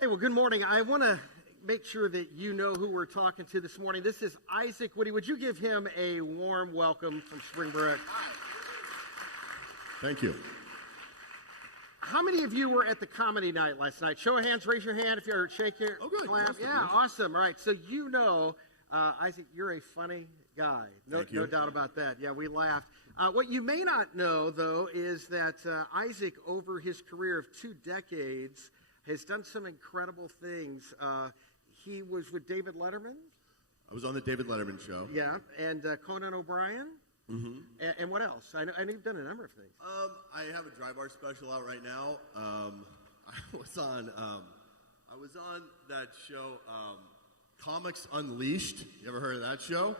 Hey, well, good morning. I want to make sure that you know who we're talking to this morning. This is Isaac Witty. Would you give him a warm welcome from Springbrook? Thank you. How many of you were at the comedy night last night? Show of hands, raise your hand if you're shaking. Oh, good. Clap. Yeah, awesome. All right, so you know, Isaac, you're a funny guy. No doubt about that. Yeah, we laughed. What you may not know, though, is that Isaac, over his career of 2 decades, has done some incredible things. He was with David Letterman. I was on the David Letterman show. Yeah, and Conan O'Brien. Mm-hmm. And what else? I know you've done a number of things. I have a dry bar special out right now. I was on that show, Comics Unleashed. You ever heard of that show?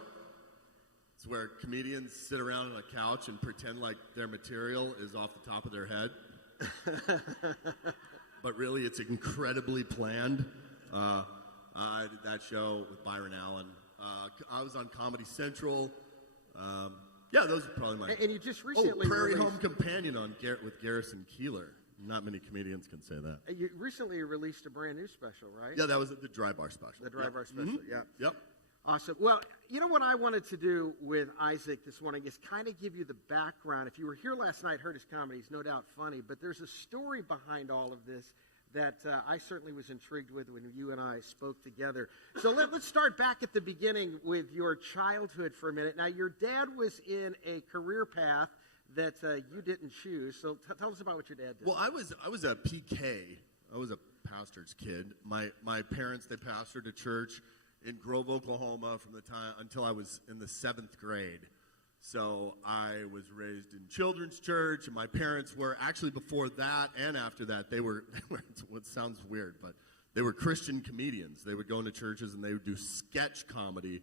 It's where comedians sit around on a couch and pretend like their material is off the top of their head. But really, it's incredibly planned. I did that show with Byron Allen. I was on Comedy Central. Yeah, those are probably my... And you just recently Prairie Home Companion with Garrison Keillor. Not many comedians can say that. You recently released a brand new special, right? Yeah, that was the Dry Bar special. The Dry Bar special, Mm-hmm. yeah. Yep. Awesome. Well, you know what I wanted to do with Isaac this morning is kind of give you the background. If you were here last night, heard his comedy, he's no doubt funny, but there's a story behind all of this that I certainly was intrigued with when you and I spoke together. So let's start back at the beginning with your childhood for a minute. Now, your dad was in a career path that you didn't choose. So tell us about what your dad did. Well, I was a PK. I was a pastor's kid. My parents, they pastored a church in Grove, Oklahoma from the time until I was in the 7th grade. So I was raised in children's church, and my parents were actually before that and after that, they were what sounds weird, but they were Christian comedians. They would go into churches and they would do sketch comedy,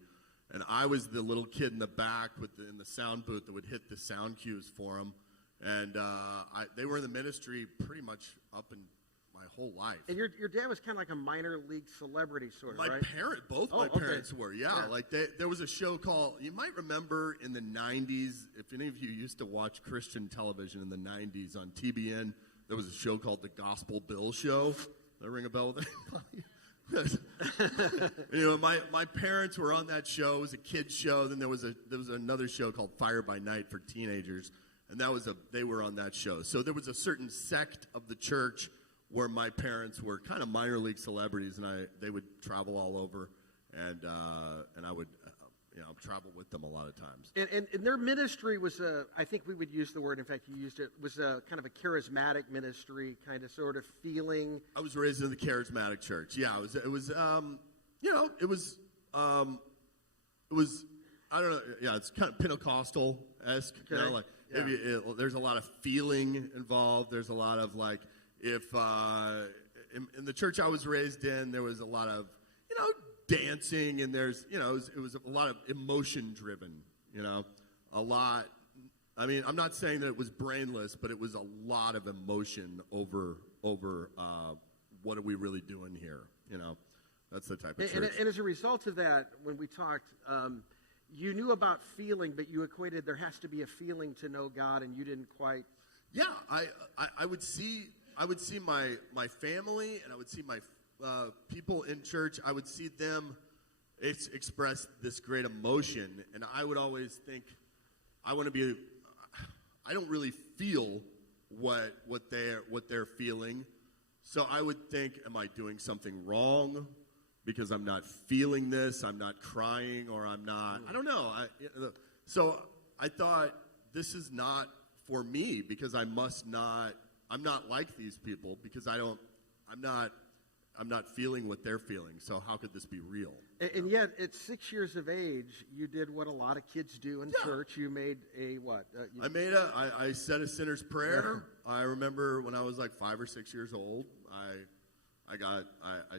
and I was the little kid in the back in the sound booth that would hit the sound cues for them, and they were in the ministry pretty much up in my whole life. And your dad was kind of like a minor league celebrity sort of, right? Both my parents were, yeah. Like there was a show called, you might remember in the 90s, if any of you used to watch Christian television in the 90s on TBN, there was a show called The Gospel Bill Show. Does that ring a bell with anybody? You know, my parents were on that show. It was a kids show. Then there was another show called Fire by Night for teenagers, and they were on that show. So there was a certain sect of the church where my parents were kind of minor league celebrities, and they would travel all over, and I would travel with them a lot of times. And their ministry was I think we would use the word, in fact you used it, was a kind of a charismatic ministry, kind of sort of feeling. I was raised in the charismatic church. Yeah, it was I don't know. Yeah, it's kind of Pentecostal-esque. Okay. You know, like there's a lot of feeling involved. There's a lot of like. If in the church I was raised in, there was a lot of, dancing, and it was a lot of emotion driven, a lot. I mean, I'm not saying that it was brainless, but it was a lot of emotion over what are we really doing here, That's the type of church. And as a result of that, when we talked, you knew about feeling, but you equated there has to be a feeling to know God, and you didn't quite. Yeah, I would see my family, and I would see my people in church. I would see them express this great emotion, and I would always think, I don't really feel what they're feeling. So I would think, am I doing something wrong because I'm not feeling this? I'm not crying, or I'm not. I don't know. So I thought, this is not for me, because I'm not like these people, because I'm not feeling what they're feeling. So how could this be real? And yet, at 6 years of age, you did what a lot of kids do in church. You made a what? I said a sinner's prayer. Yeah. I remember when I was like 5 or 6 years old, I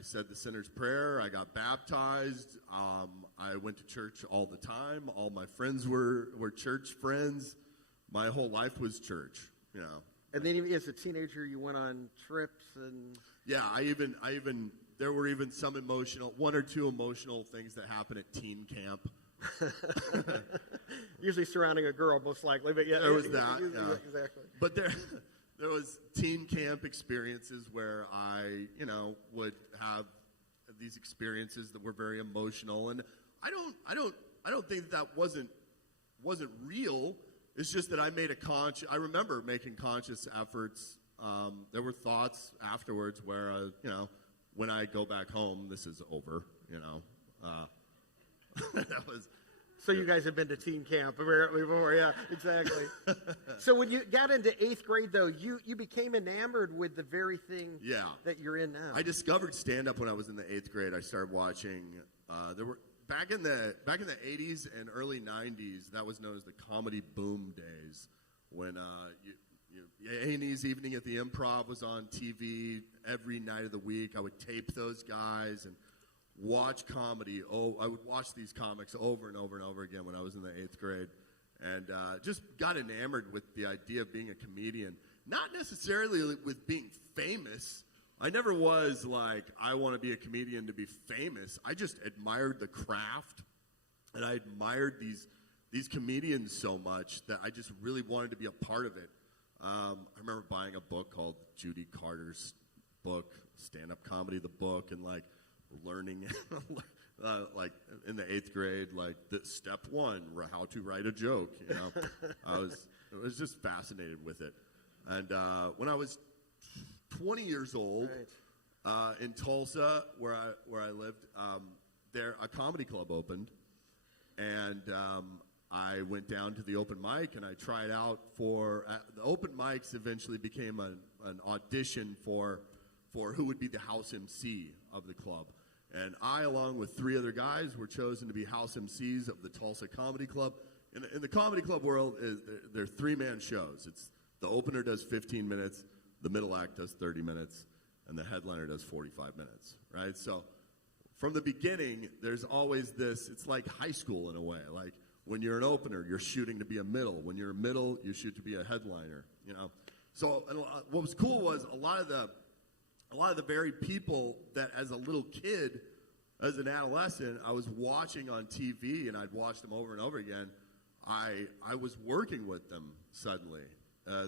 said the sinner's prayer. I got baptized. I went to church all the time. All my friends were church friends. My whole life was church, And then even as a teenager, you went on trips and. Yeah, I even there were even some one or two emotional things that happened at teen camp. Usually surrounding a girl, most likely, but yeah. There was that, yeah. Exactly. But there was teen camp experiences where I, would have these experiences that were very emotional, and I don't think that wasn't real. It's just that I made I remember making conscious efforts. There were thoughts afterwards where, when I go back home, this is over, that was. So you guys have been to teen camp apparently before, yeah, exactly. So when you got into 8th grade, though, you became enamored with the very thing that you're in now. I discovered stand-up when I was in the 8th grade. I started watching. There were back in the 80s and early 90s. That was known as the comedy boom days, when A&E's Evening at the Improv was on TV every night of the week. I would tape those guys and watch comedy. I would watch these comics over and over and over again when I was in the 8th grade, and just got enamored with the idea of being a comedian. Not necessarily with being famous. I never was like, I want to be a comedian to be famous. I just admired the craft, and I admired these comedians so much that I just really wanted to be a part of it. I remember buying a book called Judy Carter's book, Stand-Up Comedy, the book, and learning like in the 8th grade, step 1, how to write a joke. I was just fascinated with it. And when I was 20 years old, in Tulsa, where I lived, there a comedy club opened, and I went down to the open mic and I tried out for the open mics. Eventually became an audition for who would be the house MC of the club. And I, along with 3 other guys, were chosen to be house MCs of the Tulsa Comedy Club. In the comedy club world, they're 3-man shows. It's the opener does 15 minutes, the middle act does 30 minutes, and the headliner does 45 minutes, right? So from the beginning, there's always this, it's like high school in a way. Like when you're an opener, you're shooting to be a middle. When you're a middle, you shoot to be a headliner, So what was cool was a lot of the very people that as a little kid, as an adolescent, I was watching on TV, and I'd watched them over and over again. I was working with them suddenly.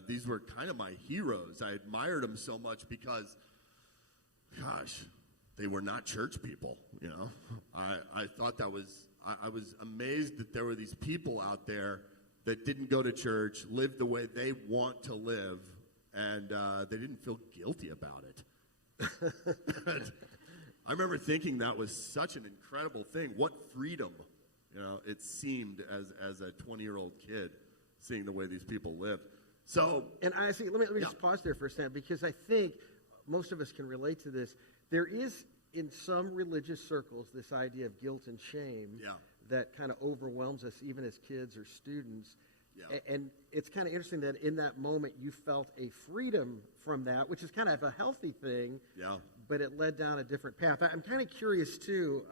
These were kind of my heroes. I admired them so much because, gosh, they were not church people, I thought that was, I was amazed that there were these people out there that didn't go to church, lived the way they want to live, and they didn't feel guilty about it. I remember thinking that was such an incredible thing. What freedom, it seemed as a 20-year-old kid, seeing the way these people lived. So, and I see. Let me just pause there for a second, because I think most of us can relate to this. There is, in some religious circles, this idea of guilt and shame that kind of overwhelms us, even as kids or students. Yeah. And it's kind of interesting that in that moment you felt a freedom from that, which is kind of a healthy thing, but it led down a different path. I'm kind of curious, too,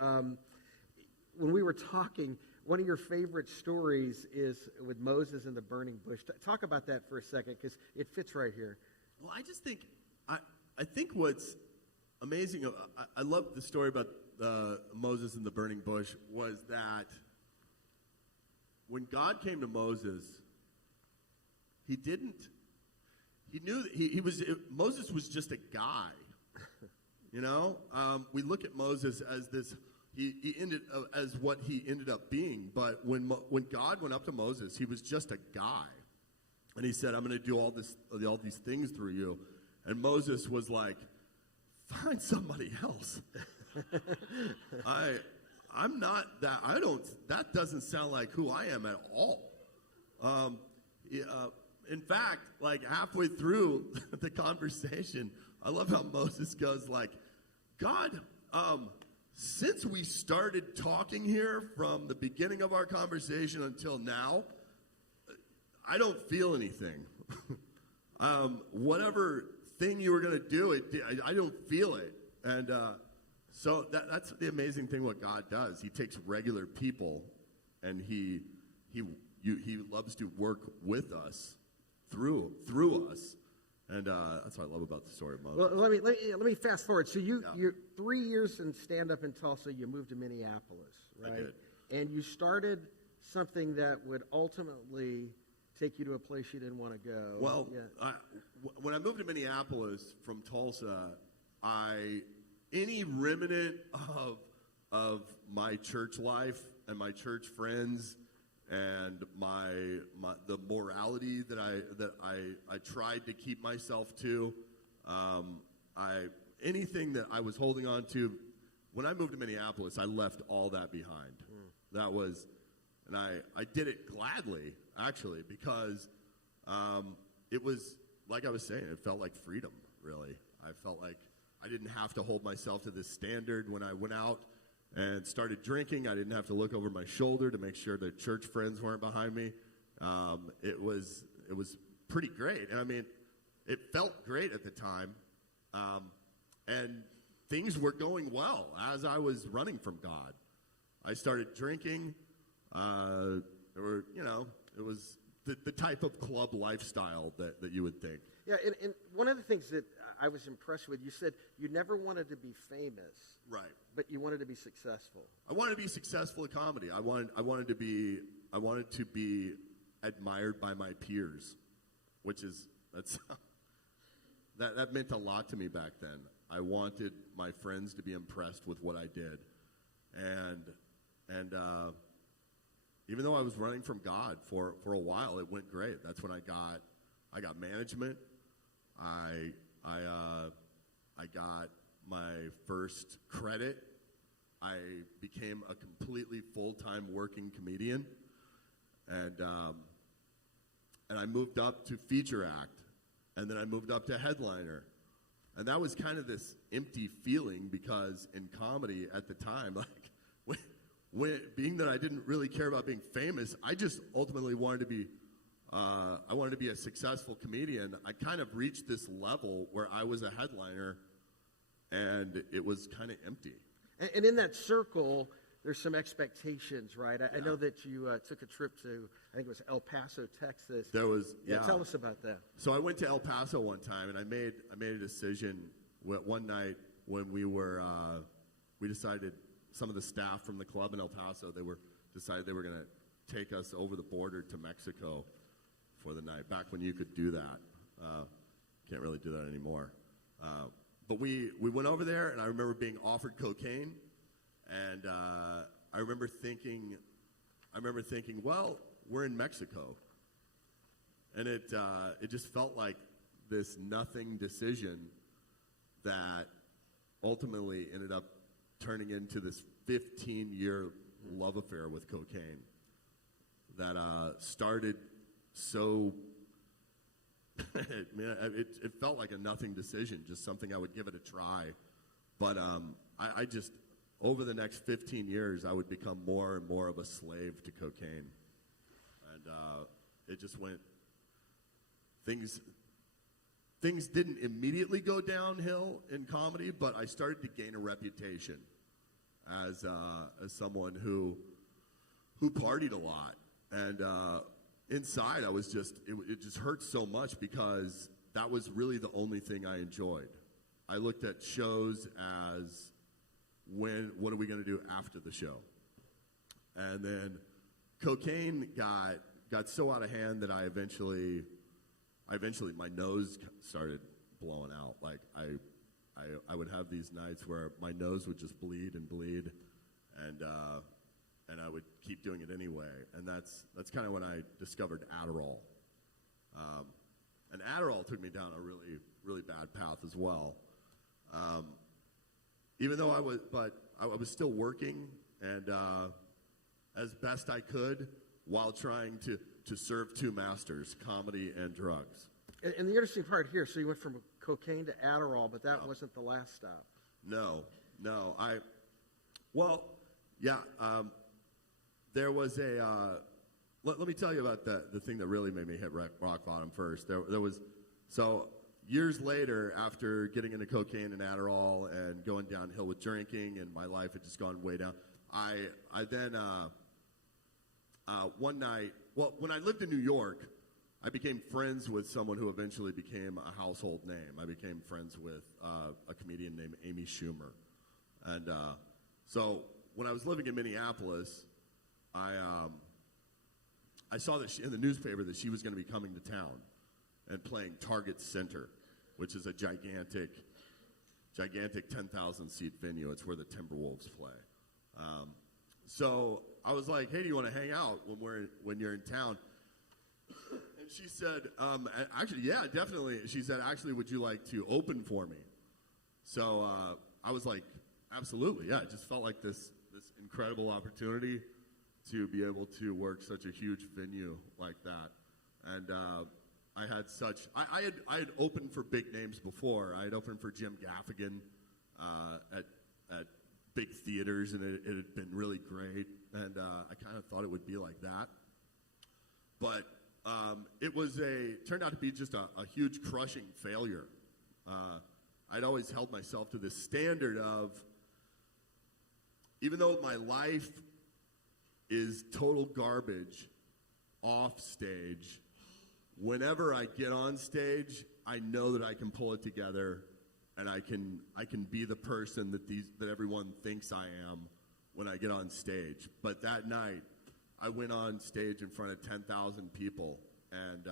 when we were talking, one of your favorite stories is with Moses and the burning bush. Talk about that for a second, because it fits right here. Well, I just think, I think what's amazing, I love the story about Moses and the burning bush, was that when God came to Moses, he knew that Moses was just a guy, we look at Moses as this, he ended as what he ended up being, but when God went up to Moses, he was just a guy, and he said, I'm going to do all these things through you, and Moses was like, find somebody else. I'm not that. That doesn't sound like who I am at all. In fact, like halfway through the conversation, I love how Moses goes like, God, since we started talking here from the beginning of our conversation until now, I don't feel anything. Whatever thing you were going to do, I don't feel it. And so that's the amazing thing what God does. He takes regular people, and he loves to work with us, through us. And that's what I love about the story of Moses. Well, let me fast forward. So you're 3 years in stand-up in Tulsa. You moved to Minneapolis, right? I did. And you started something that would ultimately take you to a place you didn't want to go. Well, yeah. When I moved to Minneapolis from Tulsa, any remnant of my church life and my church friends and the morality that I tried to keep myself to, anything that I was holding on to, when I moved to Minneapolis, I left all that behind. That was, and I did it gladly, actually, because it was, like I was saying, it felt like freedom, really. I felt like I didn't have to hold myself to this standard. When I went out and started drinking, I didn't have to look over my shoulder to make sure that church friends weren't behind me. It was pretty great. And I mean, it felt great at the time. And things were going well as I was running from God. I started drinking. It was the type of club lifestyle that you would think. Yeah, and one of the things that I was impressed with, you said you never wanted to be famous. Right. But you wanted to be successful. I wanted to be successful in comedy. I wanted to be admired by my peers, that meant a lot to me back then. I wanted my friends to be impressed with what I did. And even though I was running from God for a while, it went great. That's when I got management. I got my first credit. I became a completely full-time working comedian, and I moved up to feature act, and then I moved up to headliner. And that was kind of this empty feeling, because in comedy at the time, like being that I didn't really care about being famous, I just ultimately wanted to be a successful comedian. I kind of reached this level where I was a headliner, and it was kind of empty. And in that circle, there's some expectations, right? I know that you took a trip to, I think it was El Paso, Texas. There was, yeah. Tell us about that. So I went to El Paso one time, and I made a decision one night when we decided, some of the staff from the club in El Paso, decided they were going to take us over the border to Mexico for the night, back when you could do that. Can't really do that anymore. But we went over there, and I remember being offered cocaine, and I remember thinking, well, we're in Mexico, and it just felt like this nothing decision that ultimately ended up turning into this 15-year love affair with cocaine that started so. It felt like a nothing decision, just something I would give it a try. But I just, over the next 15 years, I would become more and more of a slave to cocaine. And it just went, things didn't immediately go downhill in comedy, but I started to gain a reputation as someone who partied a lot. And inside, I was it just hurt so much, because that was really the only thing I enjoyed. I looked at shows as, what are we going to do after the show? And then cocaine got so out of hand that I eventually my nose started blowing out. Like I would have these nights where my nose would just bleed, and I would keep doing it anyway. And that's kind of when I discovered Adderall. And Adderall took me down a really, really bad path as well. Even though I was still working, and as best I could, while trying to serve two masters, comedy and drugs. And the interesting part here, so you went from cocaine to Adderall, but that wasn't the last stop. No. There was let me tell you about the thing that really made me hit rock bottom first. There was, so years later, after getting into cocaine and Adderall and going downhill with drinking, and my life had just gone way down, I then, one night, when I lived in New York, I became friends with someone who eventually became a household name. I became friends with a comedian named Amy Schumer. And so when I was living in Minneapolis, I saw that in the newspaper that she was going to be coming to town and playing Target Center, which is a gigantic 10,000-seat venue. It's where the Timberwolves play. So I was like, hey, do you want to hang out when you're in town? And she said, actually, yeah, definitely. She said, actually, would you like to open for me? So I was like, absolutely, yeah. It just felt like this incredible opportunity to be able to work such a huge venue like that. And I had opened for big names before. I had opened for Jim Gaffigan at big theaters, and it had been really great. And I kind of thought it would be like that. But it turned out to be just a huge crushing failure. I'd always held myself to this standard of, even though my life is total garbage off stage, whenever I get on stage, I know that I can pull it together, and I can be the person that everyone thinks I am when I get on stage. But that night, I went on stage in front of 10,000 people and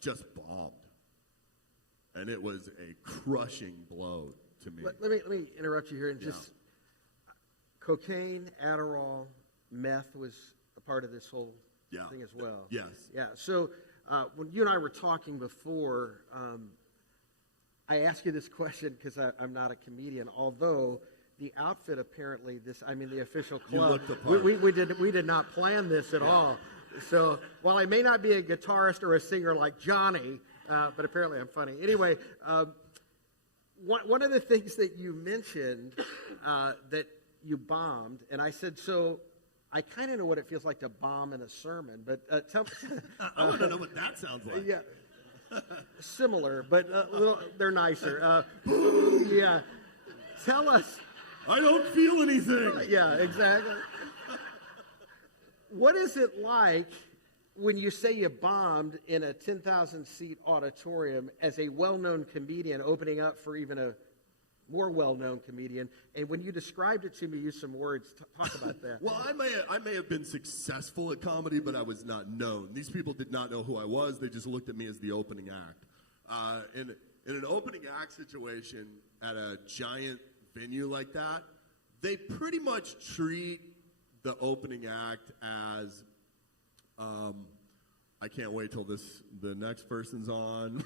just bombed, and it was a crushing blow to me. Let me interrupt you here and just. Cocaine, Adderall, meth was a part of this whole thing as well. Yes. Yeah. So when you and I were talking before, I asked you this question because I'm not a comedian. Although the outfit apparently the official club. You looked the part. We did not plan this at all. So while I may not be a guitarist or a singer like Johnny, but apparently I'm funny. Anyway. One of the things that you mentioned that you bombed, and I said, so I kind of know what it feels like to bomb in a sermon, but tell me. I want to know what that sounds like. Yeah. Similar, but they're nicer. Yeah. Tell us. I don't feel anything. Yeah, exactly. What is it like when you say you bombed in a 10,000-seat auditorium as a well-known comedian opening up for even a more well-known comedian, and when you described it to me, use some words. Talk about that. Well, I may have been successful at comedy, but I was not known. These people did not know who I was. They just looked at me as the opening act. In an opening act situation at a giant venue like that, they pretty much treat the opening act as, I can't wait till the next person's on,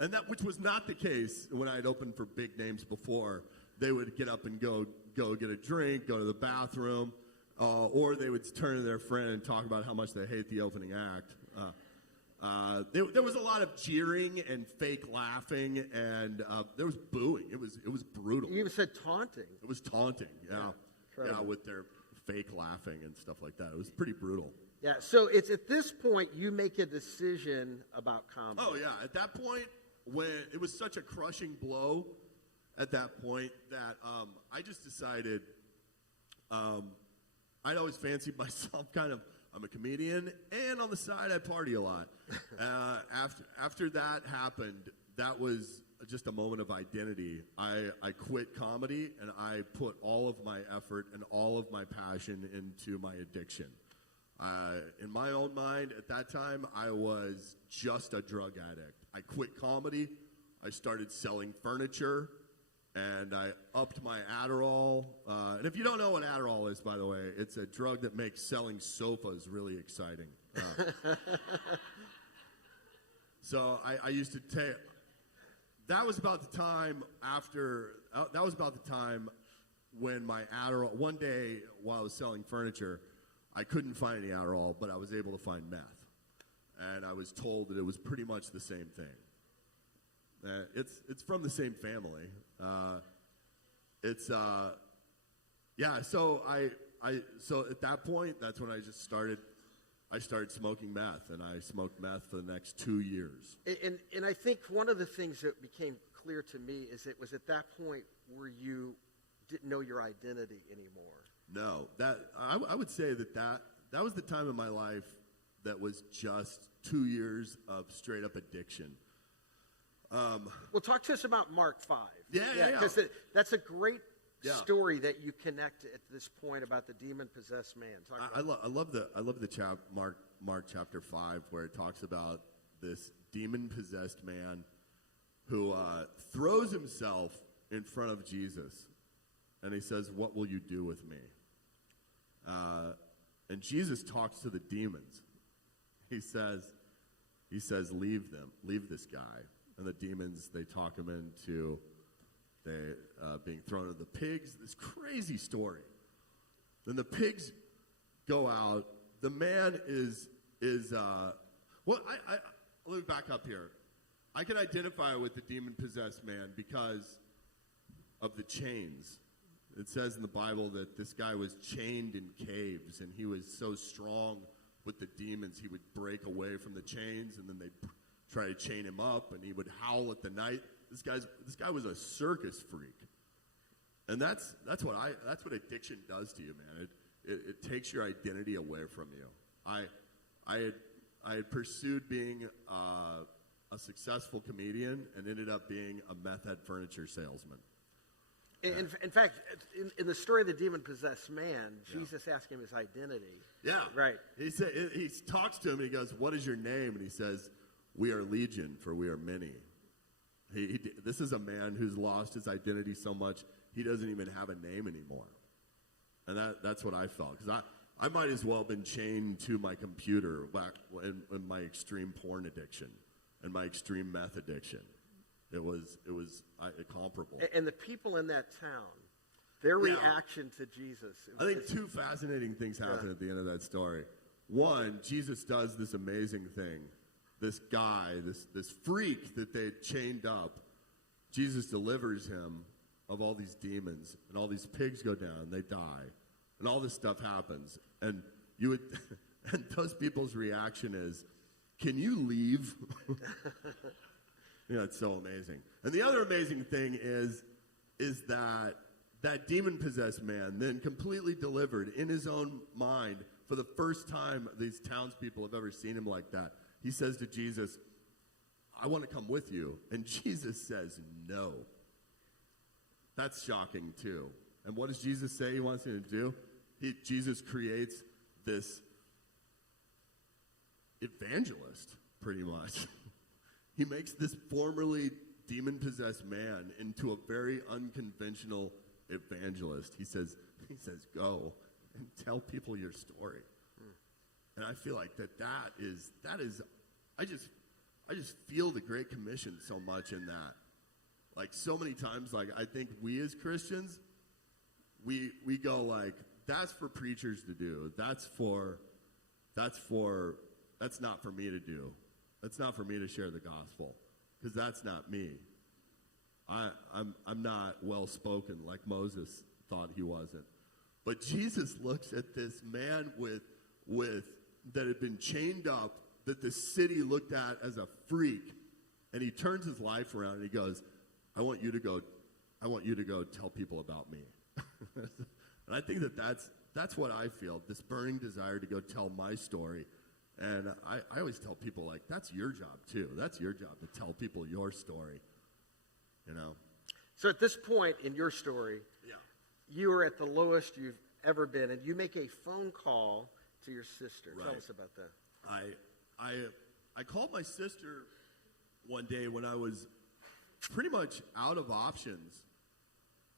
and that which was not the case when I had opened for big names before. They would get up and go get a drink, go to the bathroom, or they would turn to their friend and talk about how much they hate the opening act. There was a lot of jeering and fake laughing, and there was booing. It was brutal. You even said taunting. It was taunting, yeah, with their fake laughing and stuff like that. It was pretty brutal. Yeah, so it's at this point you make a decision about comedy. Oh, yeah. At that point, when it was such a crushing blow at that point that I just decided I'd always fancied myself I'm a comedian, and on the side I party a lot. After that happened, that was just a moment of identity. I quit comedy, and I put all of my effort and all of my passion into my addiction. In my own mind, at that time, I was just a drug addict. I quit comedy. I started selling furniture, and I upped my Adderall. And if you don't know what Adderall is, by the way, it's a drug that makes selling sofas really exciting. So I used to take. That was about the time when my Adderall. One day while I was selling furniture, I couldn't find any Adderall, but I was able to find meth. And I was told that it was pretty much the same thing. It's from the same family. So at that point, that's when I started smoking meth, and I smoked meth for the next 2 years. And I think one of the things that became clear to me is it was at that point where you didn't know your identity anymore. No, I would say that was the time in my life that was just 2 years of straight up addiction. Well, talk to us about Mark 5. Yeah. Because that's a great story that you connect at this point about the demon-possessed man. I love the Mark chapter 5 where it talks about this demon-possessed man who throws himself in front of Jesus, and he says, "What will you do with me?" And Jesus talks to the demons. He says, "Leave them, leave this guy." And the demons, they talk him into being thrown into the pigs. This crazy story. Then the pigs go out. The man is well. Let me back up here. I can identify with the demon-possessed man because of the chains. It says in the Bible that this guy was chained in caves, and he was so strong with the demons, he would break away from the chains, and then they'd try to chain him up, and he would howl at the night. This guy was a circus freak, and that's what addiction does to you, man. It takes your identity away from you. I had pursued being a successful comedian and ended up being a meth head furniture salesman. In fact, in the story of the demon-possessed man, Jesus asked him his identity. Yeah. Right. He talks to him, and he goes, "What is your name?" And he says, "We are legion, for we are many." This is a man who's lost his identity so much, he doesn't even have a name anymore. And that's what I felt. Because I might as well have been chained to my computer back in my extreme porn addiction and my extreme meth addiction. It was comparable. And the people in that town, their reaction to Jesus. I think two fascinating things happen at the end of that story. One, Jesus does this amazing thing. This guy, this freak that they had chained up, Jesus delivers him of all these demons, and all these pigs go down, they die, and all this stuff happens. And and those people's reaction is, "Can you leave?" It's so amazing. And the other amazing thing is that demon-possessed man then completely delivered in his own mind for the first time these townspeople have ever seen him like that. He says to Jesus, "I want to come with you." And Jesus says, "No." That's shocking too. And what does Jesus say he wants him to do? Jesus creates this evangelist, pretty much. He makes this formerly demon-possessed man into a very unconventional evangelist. He says, "Go and tell people your story." And I feel like that is I just feel the Great Commission so much in that. Like so many times, like I think we as Christians, we go like, that's for preachers to do. That's not for me to do. That's not for me to share the gospel, because that's not me. I'm not well spoken like Moses thought he wasn't. But Jesus looks at this man with that had been chained up, that the city looked at as a freak, and he turns his life around and he goes, I want you to go tell people about me." And I think that's what I feel, this burning desire to go tell my story. And I always tell people, like, that's your job too. That's your job, to tell people your story. So at this point in your story, you are at the lowest you've ever been, and you make a phone call to your sister. Right. Tell us about that. I called my sister one day when I was pretty much out of options.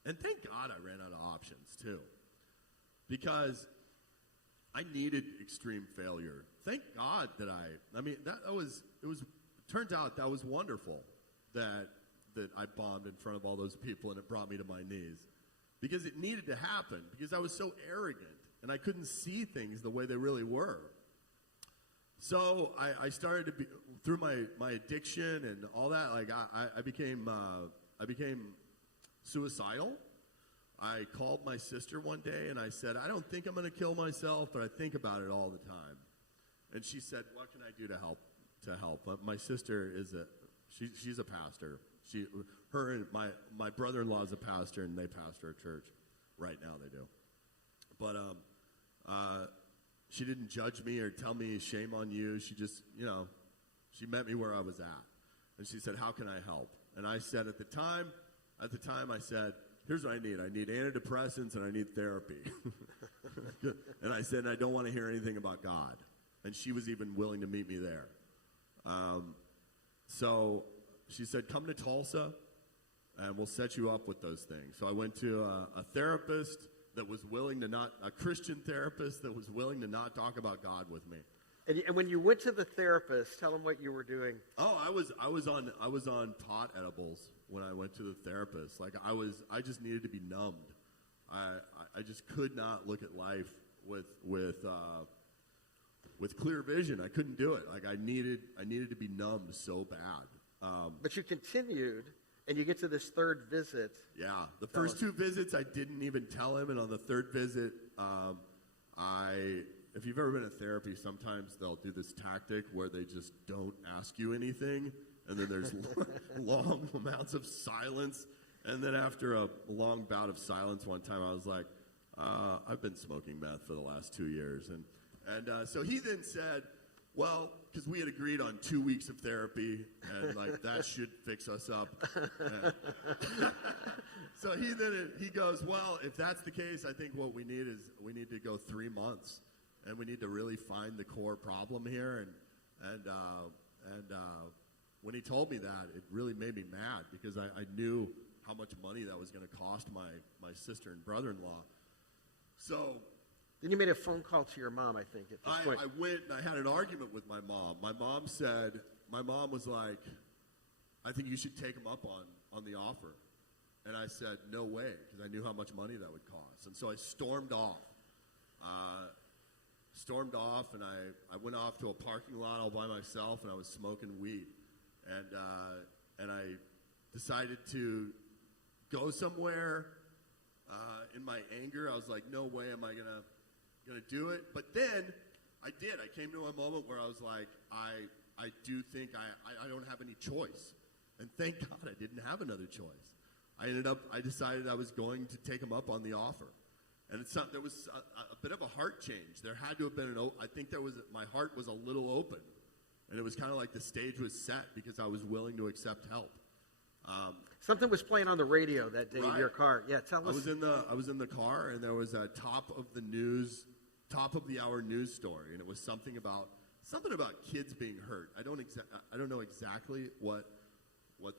And thank God I ran out of options too, because I needed extreme failure. Thank God that turns out that was wonderful that I bombed in front of all those people, and it brought me to my knees, because it needed to happen, because I was so arrogant and I couldn't see things the way they really were. So I started to be, through my addiction and all that, like I became suicidal. I called my sister one day and I said, "I don't think I'm going to kill myself, but I think about it all the time." And she said, "What can I do to help?" My sister she's a pastor. Her and my brother-in-law is a pastor, and they pastor a church. Right now they do. But she didn't judge me or tell me shame on you. She just, she met me where I was at. And she said, "How can I help?" And I said at the time I said, here's what I need. I need antidepressants and I need therapy. And I said, I don't want to hear anything about God. And she was even willing to meet me there. So she said, come to Tulsa and we'll set you up with those things. So I went to a therapist that was willing to not, a Christian therapist that was willing to not talk about God with me. And when you went to the therapist, tell him what you were doing. Oh, I was on pot edibles when I went to the therapist. Like I just needed to be numbed. I just could not look at life with clear vision. I couldn't do it. Like I needed to be numbed so bad. But you continued, and you get to this third visit. Yeah, the first two visits I didn't even tell him, and on the third visit, if you've ever been in therapy, sometimes they'll do this tactic where they just don't ask you anything, and then there's long amounts of silence. And then after a long bout of silence one time, I was like, I've been smoking meth for the last 2 years. And so he then said, well, because we had agreed on 2 weeks of therapy, and like that should fix us up. So he goes, well, if that's the case, I think what we need to go 3 months. And we need to really find the core problem here. And when he told me that, it really made me mad because I knew how much money that was going to cost my sister and brother-in-law. So then you made a phone call to your mom, I think, at this point. I went and I had an argument with my mom. My mom was like, I think you should take him up on the offer. And I said, no way, because I knew how much money that would cost. And so I stormed off. And I went off to a parking lot all by myself, and I was smoking weed. And I decided to go somewhere. In my anger, I was like, no way am I gonna do it. But then I did. I came to a moment where I was like, I do think I don't have any choice. And thank God I didn't have another choice. I decided I was going to take him up on the offer. And there was a bit of a heart change. There had to have been I think my heart was a little open. And it was kind of like the stage was set because I was willing to accept help. Something was playing on the radio that day in your car. Yeah, tell us. I was in the car, and there was a top of the hour news story, and it was something about kids being hurt. I don't know exactly what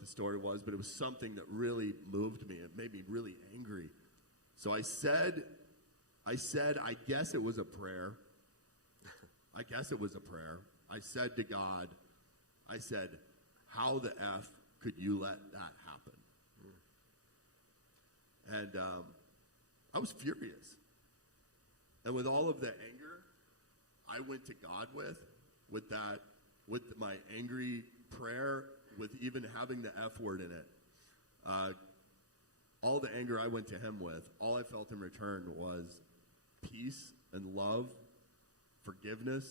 the story was, but it was something that really moved me. It made me really angry. So I said, I guess it was a prayer. I said to God, how the F could you let that happen? And I was furious. And with all of the anger, I went to God with my angry prayer, with even having the F word in it. All the anger I went to him with, all I felt in return was peace and love, forgiveness,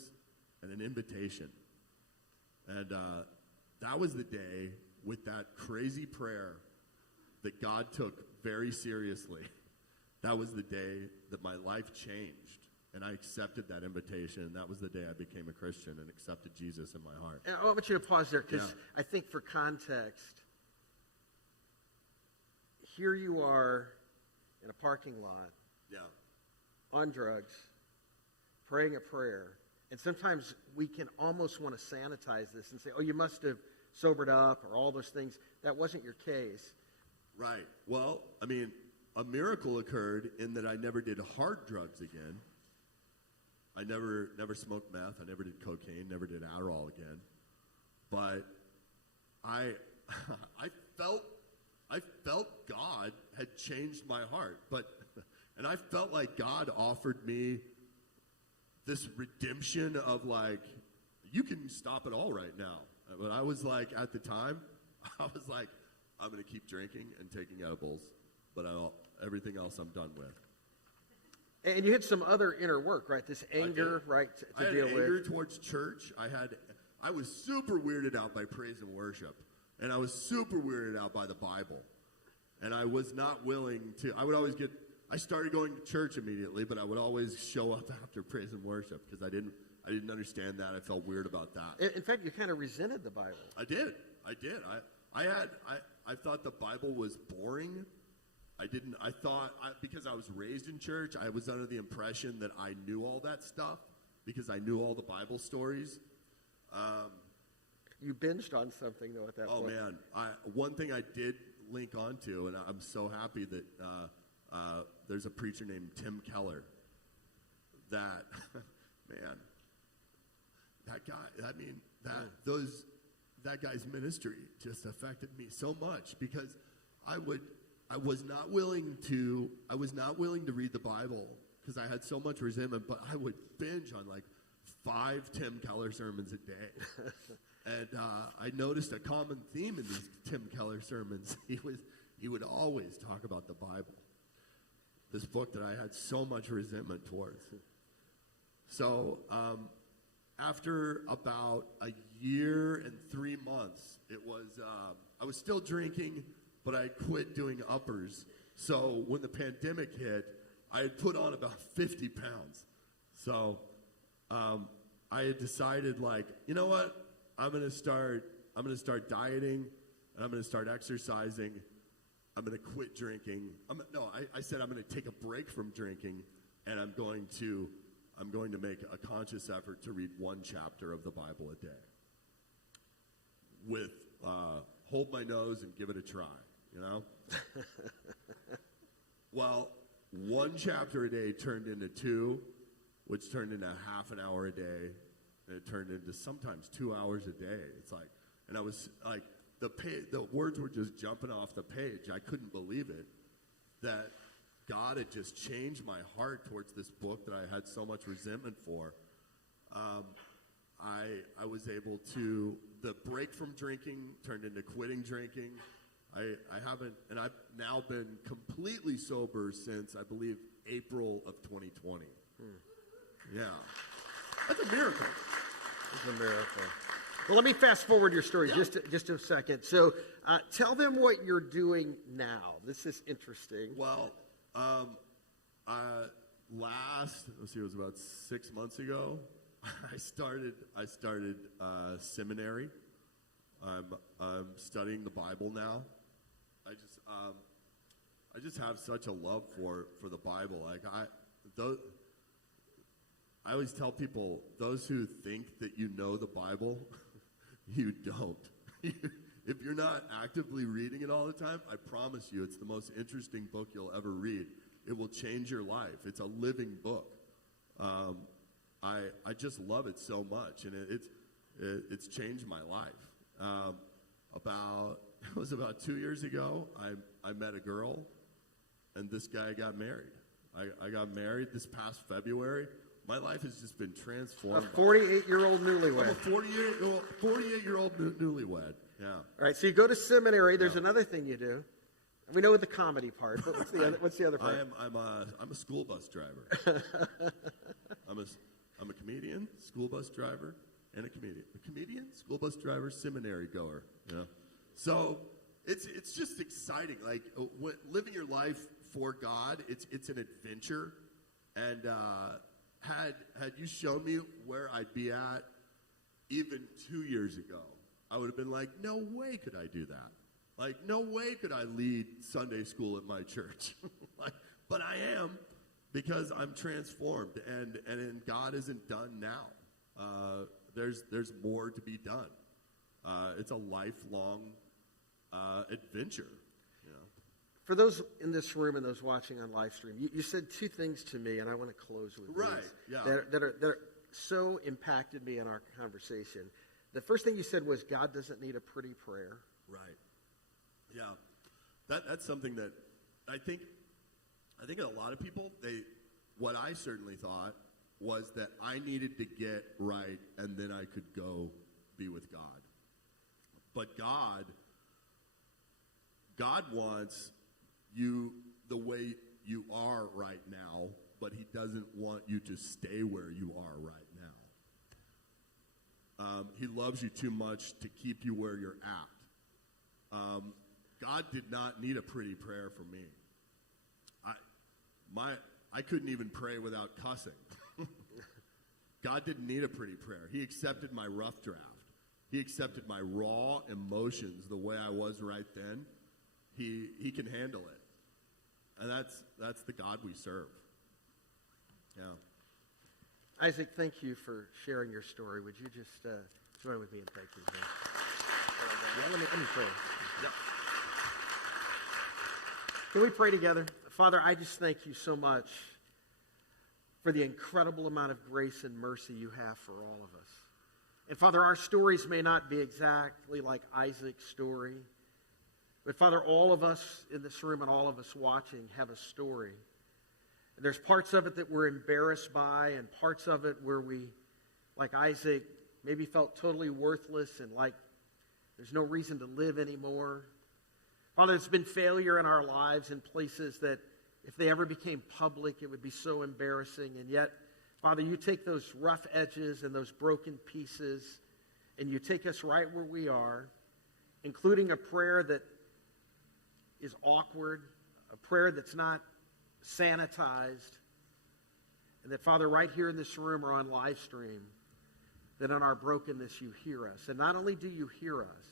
and an invitation. And that was the day, with that crazy prayer that God took very seriously, that was the day that my life changed. And I accepted that invitation, and that was the day I became a Christian and accepted Jesus in my heart. And I want you to pause there, because I think for context, here you are in a parking lot, on drugs, praying a prayer, and sometimes we can almost want to sanitize this and say, oh, you must have sobered up or all those things. That wasn't your case. Right. Well, I mean, a miracle occurred in that I never did hard drugs again. I never smoked meth. I never did cocaine, never did Adderall again. But I felt God had changed my heart. And I felt like God offered me this redemption of like, you can stop it all right now. But I was like, at the time, I was like, I'm going to keep drinking and taking edibles, but everything else I'm done with. And you had some other inner work, right? This anger, right, to deal with. Anger towards church. I was super weirded out by praise and worship, and I was super weirded out by the Bible. And I was not willing to. I started going to church immediately, but I would always show up after praise and worship because I didn't understand that. I felt weird about that. In fact, you kind of resented the Bible. I did. I thought the Bible was boring. I thought, because I was raised in church, I was under the impression that I knew all that stuff because I knew all the Bible stories. You binged on something, though, at that point. Oh, man. One thing I did link onto, and I'm so happy that there's a preacher named Tim Keller that, man, that guy, I mean, that guy's ministry just affected me so much because I was not willing to read the Bible because I had so much resentment, but I would binge on like 5 Tim Keller sermons a day. And I noticed a common theme in these Tim Keller sermons. He would always talk about the Bible, this book that I had so much resentment towards. So after about a year and 3 months, I was still drinking, but I quit doing uppers. So when the pandemic hit, I had put on about 50 pounds. So I had decided, like, you know what? I'm going to start dieting, and I'm going to start exercising. I'm going to quit drinking. I said I'm going to take a break from drinking, and I'm going to make a conscious effort to read one chapter of the Bible a day. With hold my nose and give it a try, you know? Well, one chapter a day turned into 2, which turned into half an hour a day. And it turned into sometimes 2 hours a day. It's like, and I was like, the words were just jumping off the page. I couldn't believe it that God had just changed my heart towards this book that I had so much resentment for. I was able to, the break from drinking turned into quitting drinking. I've now been completely sober since, I believe, April of 2020. Yeah. That's a miracle. It's a miracle. Well, let me fast forward your story just a second. So tell them what you're doing now. This is interesting. Well, it was about 6 months ago, I started seminary. I'm studying the Bible now. I just have such a love for the Bible. Like I always tell people, those who think that you know the Bible, you don't. If you're not actively reading it all the time, I promise you it's the most interesting book you'll ever read. It will change your life. It's a living book. I just love it so much, and it's changed my life. It was about 2 years ago, I met a girl, and this guy got married. I got married this past February. My life has just been transformed. A 48-year-old newlywed. I'm a 48-year-old newlywed, yeah. All right, so you go to seminary. There's another thing you do. We know the comedy part, but what's the other part? I'm a school bus driver. I'm a comedian, school bus driver, and a comedian. A comedian, school bus driver, seminary goer, you know. So it's just exciting. Like living your life for God, it's an adventure. And had you shown me where I'd be at even 2 years ago, I would have been like, no way could I do that. Like, no way could I lead Sunday school at my church. But I am, because I'm transformed, and God isn't done now. There's more to be done. It's a lifelong adventure. For those in this room and those watching on live stream, you said 2 things to me, and I want to close with these that so impacted me in our conversation. The first thing you said was, God doesn't need a pretty prayer. Right. Yeah. That's something that I think a lot of people, what I certainly thought was that I needed to get right, and then I could go be with God. But God wants you the way you are right now, but he doesn't want you to stay where you are right now. He loves you too much to keep you where you're at. God did not need a pretty prayer from me. I couldn't even pray without cussing. God didn't need a pretty prayer. He accepted my rough draft. He accepted my raw emotions the way I was right then. He can handle it. And that's the God we serve. Yeah. Isaac, thank you for sharing your story. Would you just join with me and thank you? Yeah, let me pray. Yep. Can we pray together? Father, I just thank you so much for the incredible amount of grace and mercy you have for all of us. And Father, our stories may not be exactly like Isaac's story, but Father, all of us in this room and all of us watching have a story. And there's parts of it that we're embarrassed by, and parts of it where we, like Isaac, maybe felt totally worthless and like there's no reason to live anymore. Father, there's been failure in our lives in places that if they ever became public, it would be so embarrassing. And yet, Father, you take those rough edges and those broken pieces, and you take us right where we are, including a prayer that is awkward, a prayer that's not sanitized, and that, Father, right here in this room or on live stream, that in our brokenness you hear us. And not only do you hear us,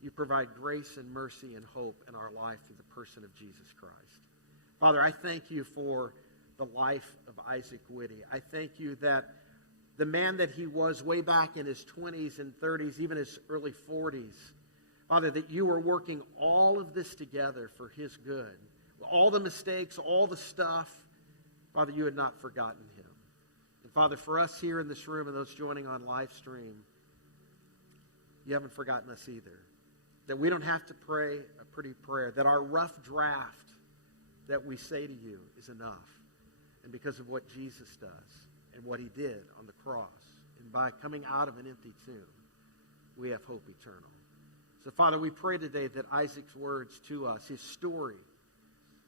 you provide grace and mercy and hope in our life through the person of Jesus Christ. Father, I thank you for the life of Isaac Witty. I thank you that the man that he was way back in his 20s and 30s, even his early 40s, Father, that you were working all of this together for his good. All the mistakes, all the stuff, Father, you had not forgotten him. And Father, for us here in this room and those joining on live stream, you haven't forgotten us either. That we don't have to pray a pretty prayer. That our rough draft that we say to you is enough. And because of what Jesus does and what he did on the cross, and by coming out of an empty tomb, we have hope eternal. So, Father, we pray today that Isaac's words to us, his story,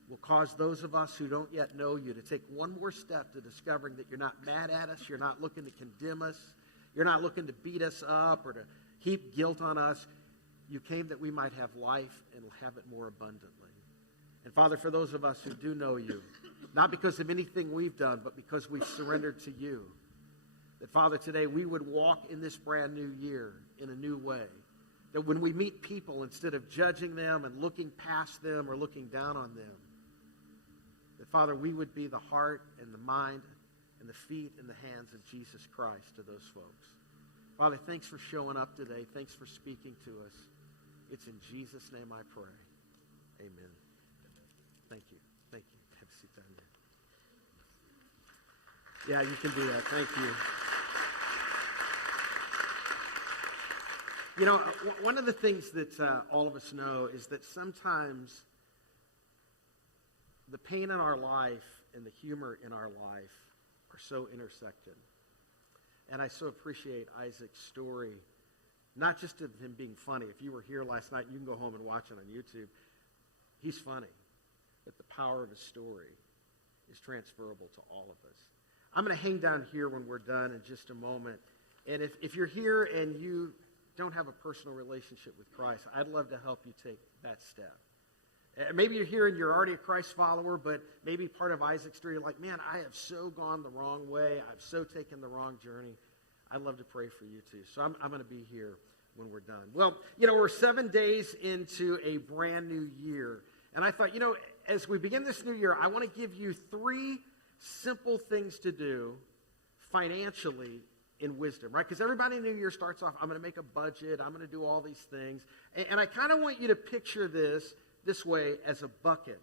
will cause those of us who don't yet know you to take one more step to discovering that you're not mad at us, you're not looking to condemn us, you're not looking to beat us up or to heap guilt on us. You came that we might have life and have it more abundantly. And Father, for those of us who do know you, not because of anything we've done, but because we've surrendered to you, that Father, today we would walk in this brand new year in a new way. That when we meet people, instead of judging them and looking past them or looking down on them, that Father, we would be the heart and the mind and the feet and the hands of Jesus Christ to those folks. Father, thanks for showing up today. Thanks for speaking to us. It's in Jesus' name I pray. Amen. Thank you. Thank you. Have a seat down there. Yeah, you can do that. Thank you. You know, one of the things that all of us know is that sometimes the pain in our life and the humor in our life are so intersected. And I so appreciate Isaac's story, not just of him being funny. If you were here last night, you can go home and watch it on YouTube. He's funny, but the power of his story is transferable to all of us. I'm going to hang down here when we're done in just a moment. And if you're here and you don't have a personal relationship with Christ, I'd love to help you take that step. Maybe you're here and you're already a Christ follower, but maybe part of Isaac's story, you're like, man, I have so gone the wrong way. I've so taken the wrong journey. I'd love to pray for you too. So I'm going to be here when we're done. Well, you know, we're 7 days into a brand new year. And I thought, you know, as we begin this new year, I want to give you 3 simple things to do financially in wisdom, right? Because everybody in the new year starts off, I'm going to make a budget. I'm going to do all these things. And I kind of want you to picture this way as a bucket.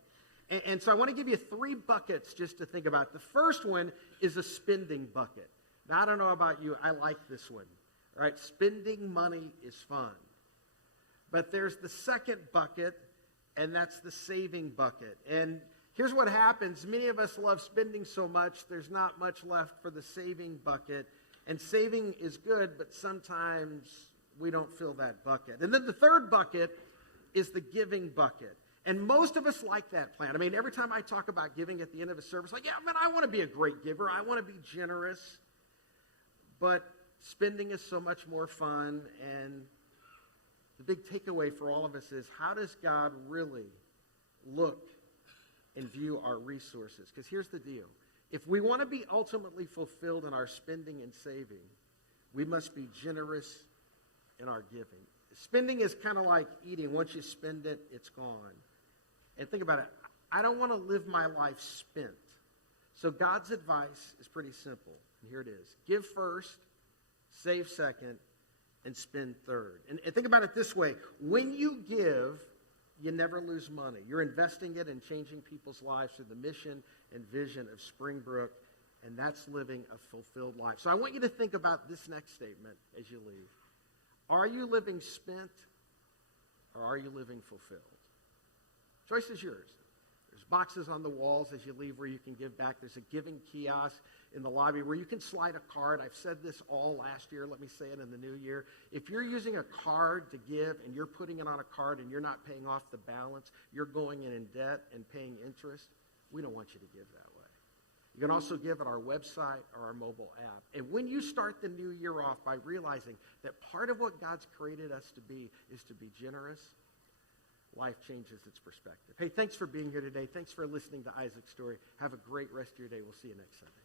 And so I want to give you 3 buckets just to think about. The first one is a spending bucket. Now, I don't know about you. I like this one. All right, spending money is fun. But there's the second bucket, and that's the saving bucket. And here's what happens. Many of us love spending so much, there's not much left for the saving bucket. And saving is good, but sometimes we don't fill that bucket. And then the third bucket is the giving bucket. And most of us like that plan. I mean, every time I talk about giving at the end of a service, like, yeah, man, I want to be a great giver. I want to be generous. But spending is so much more fun. And the big takeaway for all of us is, how does God really look and view our resources? Because here's the deal. If we want to be ultimately fulfilled in our spending and saving, we must be generous in our giving. Spending is kind of like eating. Once you spend it, it's gone. And think about it. I don't want to live my life spent. So God's advice is pretty simple. And here it is. Give first, save second, and spend third. And think about it this way. When you give, you never lose money. You're investing it in changing people's lives through the mission and vision of Springbrook, and that's living a fulfilled life. So I want you to think about this next statement as you leave. Are you living spent, or are you living fulfilled? Choice is yours. There's boxes on the walls as you leave where you can give back. There's a giving kiosk in the lobby where you can slide a card. I've said this all last year. Let me say it in the new year. If you're using a card to give and you're putting it on a card and you're not paying off the balance, you're going in debt and paying interest, we don't want you to give that way. You can also give at our website or our mobile app. And when you start the new year off by realizing that part of what God's created us to be is to be generous, life changes its perspective. Hey, thanks for being here today. Thanks for listening to Isaac's story. Have a great rest of your day. We'll see you next Sunday.